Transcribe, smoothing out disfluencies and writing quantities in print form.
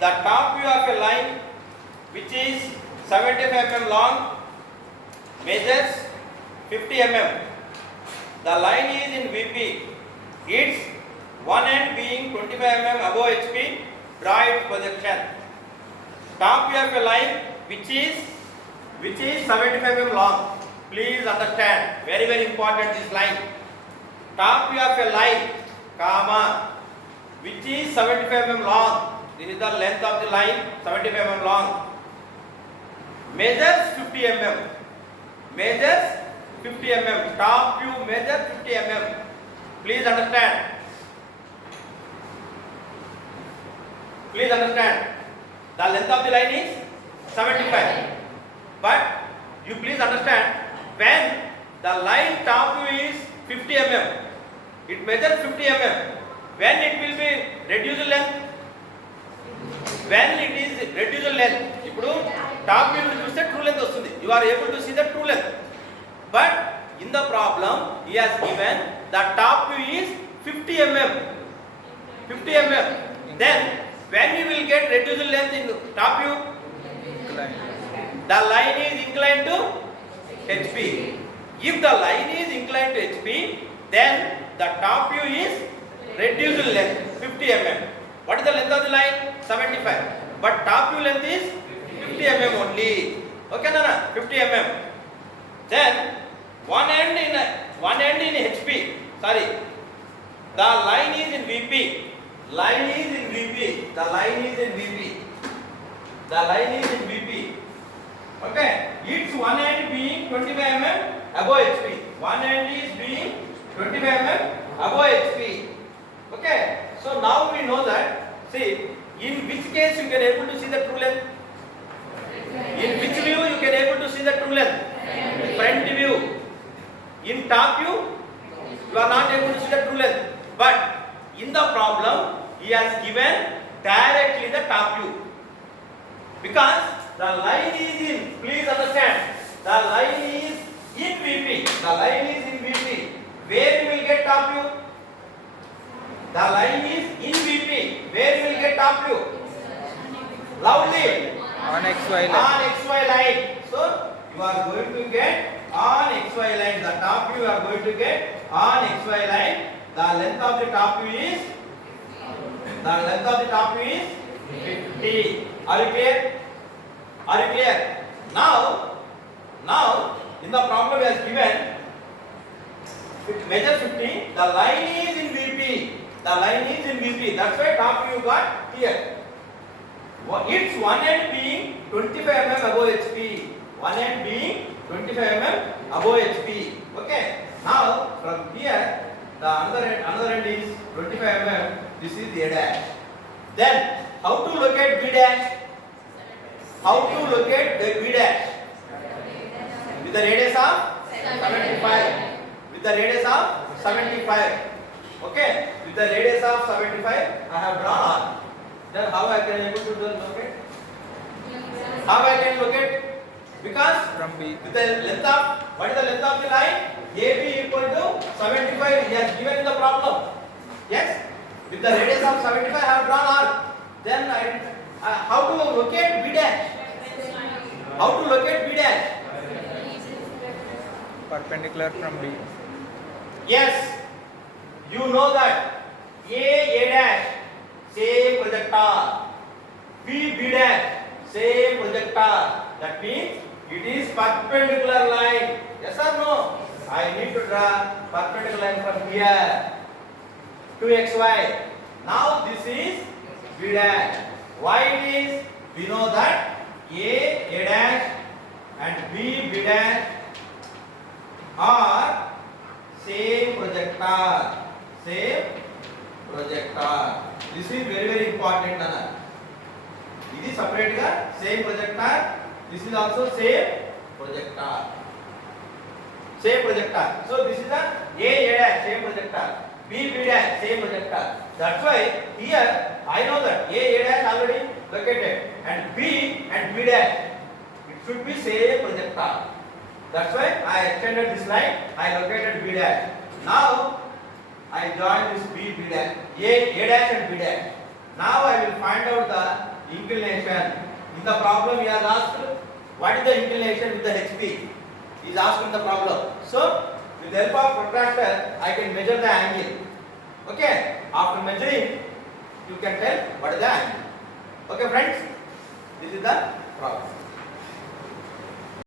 the top view of a line which is 75 mm long measures 50 mm. The line is in VP. Its one end being 25 mm above HP. Draw its projection. Top view of a line which is 75 mm long. Please understand, very important this line. Top view of a line, comma, which is 75 mm long. This is the length of the line, 75 mm long. Measures 50 mm. Measures 50 mm. Top view measures 50 mm. Please understand. Please understand. The length of the line is 75. But you please understand, when the line top view is 50 mm, it measures 50 mm. When it will be reduced length? When it is reduced length, ఇప్పుడు top view చూస్తే true length వస్తుంది. You are able to see the true length. But in the problem, he has given the top view is 50 mm. 50 mm. Then when you will get reduced length in top view? The line is inclined to HP. If the line is inclined to HP, then the top view is reduced length 50 mm. What is the length of the line? 75. But top view length is 50 mm only. Okay, Nana? 50 mm. Then one end in HP. Sorry. The line is in VP. Line is in VP. The line is in VP. The line is in VP. Okay. Its one end being 25 mm above HP. One end is being 25 mm above HP. Okay. So now we know that. See, in which case you can able to see the true length? In which view you can able to see the true length? Front view. In top view, you are not able to see the true length. But in the problem, he has given directly the top view. Because the line is in, please understand, the line is in VP. The line is in VP. Where you will get top view? The line is in VP. Where you will get top view? Loudly. On XY line. On XY line. So you are going to get on XY line. The top view you are going to get on XY line. The length of the top view is 50. Are you clear? Are you clear? Now in the problem he has given measure 50. The line is in VP. The line is in VP. That's why top view got here. Its one end being 25 mm above HP. One end being 25 mm above HP. Okay. Now from here the another end is 25 mm. This is A dash. Then how to locate B dash? How to locate the B dash? With the radius of 75. With the radius of 75. Okay. With the radius of 75, I have drawn R. Then how I can able to locate? How I can locate? Because From B. with the length of, what is the length of the line? AB equal to 75. He has given in the problem. Yes. With the radius of 75, I have drawn R. Then how to locate B dash? How to locate B dash? Perpendicular from B. Yes. You know that A dash, same projector. B dash, same projector. That means it is perpendicular line. Yes or no? I need to draw perpendicular line from here to XY. Now this is B dash. Why it is? We know that A dash and B dash are same projector. Same projector. This is very important, Nana. This is separate ga same projector. This is also same projector. Same projector. So this is the A dash same projector. B dash same projector. That's why here I know that A dash already located and B dash it should be same projector. That's why I extended this line. I located B dash. Now I join this B dash, A dash and B dash. Now I will find out the inclination. In the problem he has asked what is the inclination with the HP. He is asked in the problem. So with the help of protractor I can measure the angle. Okay. After measuring you can tell what is the angle. Okay friends. This is the problem.